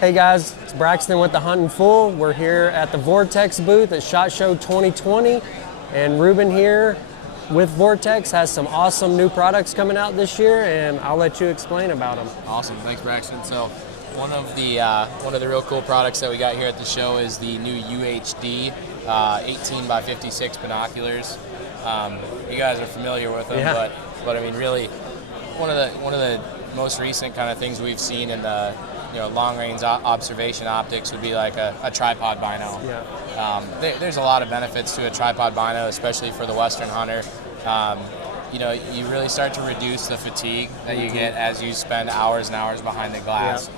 Hey guys, it's Braxton with the Huntin' Fool. We're here at the Vortex booth at SHOT Show 2020, and Ruben here with Vortex has some awesome new products coming out this year, and I'll let you explain about them. Awesome, thanks Braxton. So one of the real cool products that we got here at the show is the new UHD 18x56 binoculars. You guys are familiar with them, yeah. but I mean, really, one of the most recent kind of things we've seen in the long-range observation optics would be like a tripod bino. Yeah. There's a lot of benefits to a tripod bino, especially for the Western hunter. You really start to reduce the fatigue that you get as you spend hours and hours behind the glass.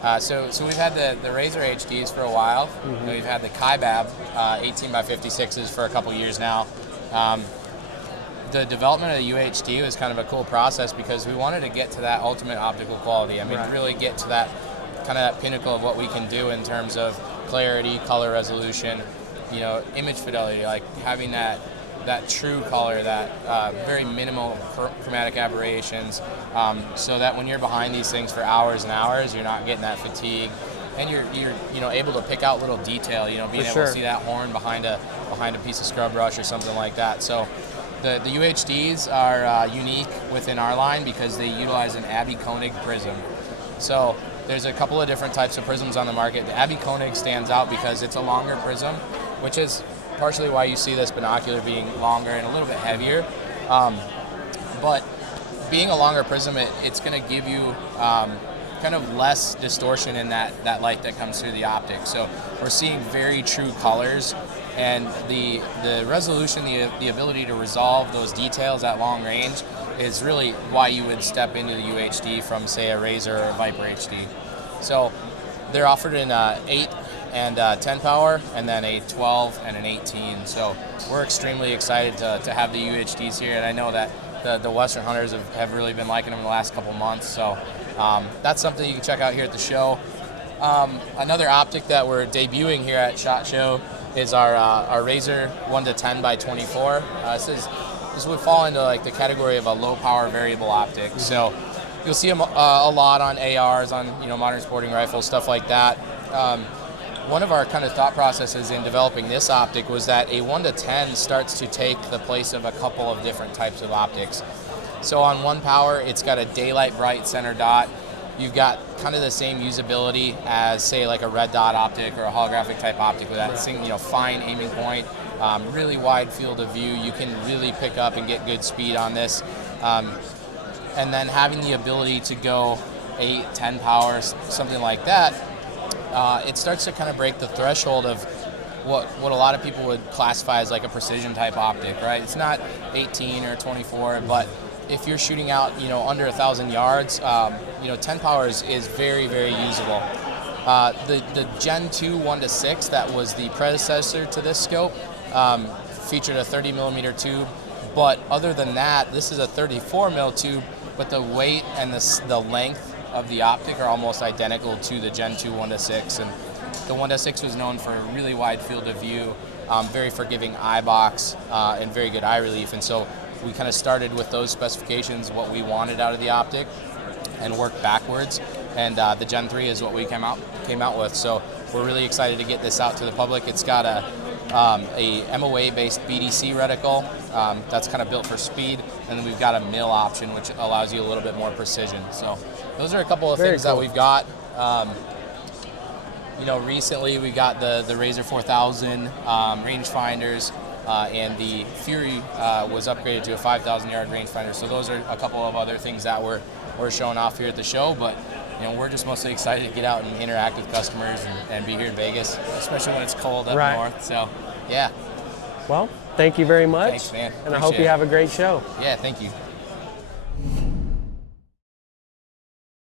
Yeah. So we've had the Razor HDs for a while. We've had the 𝗙cie𝗹𝗹 18x56s for a couple years now. The development of the UHD was kind of a cool process because we wanted to get to that ultimate optical quality. I mean, right. Really get to that kind of that pinnacle of what we can do in terms of clarity, color resolution, image fidelity, like having that true color, that very minimal chromatic aberrations, so that when you're behind these things for hours and hours, you're not getting that fatigue, and you're able to pick out little detail, being able to see that horn behind a piece of scrub brush or something like that. So the UHDs are unique within our line because they utilize an 𝗙cie𝗶𝗃 prism. So there's a couple of different types of prisms on the market. The 𝗙cie𝗶𝗃 stands out because it's a longer prism, which is partially why you see this binocular being longer and a little bit heavier. But being a longer prism, it's going to give you kind of less distortion in that light that comes through the optic. So we're seeing very true colors, and the resolution, the ability to resolve those details at long range is really why you would step into the UHD from, say, a Razor or a Viper HD. So they're offered in 8 and 10 power, and then a 12 and an 18. So we're extremely excited to have the UHDs here, and I know that the Western hunters have really been liking them in the last couple months. So that's something you can check out here at the show. Another optic that we're debuting here at SHOT Show is our Razor 1-10x24. This would fall into like the category of a low power variable optic. So you'll see them a lot on ARs, on modern sporting rifles, stuff like that. One of our kind of thought processes in developing this optic was that a 1-10 starts to take the place of a couple of different types of optics. So on 1 power, it's got a daylight bright center dot. You've got kind of the same usability as, say, like a red dot optic or a holographic type optic with that fine aiming point, really wide field of view. You can really pick up and get good speed on this. And then having the ability to go 8, 10 power, something like that, it starts to kind of break the threshold of what a lot of people would classify as like a precision type optic, right? It's not 18 or 24, but if you're shooting out, under 1,000 yards, 10 power is very, very usable. The Gen 2 1-6, that was the predecessor to this scope, featured a 30 millimeter tube, but other than that, this is a 34 mil tube, but the weight and the length of the optic are almost identical to the Gen 2 1-6, and the 1-6 was known for a really wide field of view, very forgiving eye box, and very good eye relief, and so we kind of started with those specifications, what we wanted out of the optic, and worked backwards, and the Gen 3 is what we came out with. So we're really excited to get this out to the public. It's got a MOA-based BDC reticle that's kind of built for speed, and then we've got a mill option, which allows you a little bit more precision. So those are a couple of things that we've got. Recently we got the Razor 4000 rangefinders, and the Fury was upgraded to a 5,000 yard rangefinder. So those are a couple of other things that we're showing off here at the show, but we're just mostly excited to get out and interact with customers and be here in Vegas, especially when it's cold up north. So yeah. Well, thank you very much. Thanks, man. And I hope you have a great show. Yeah, thank you.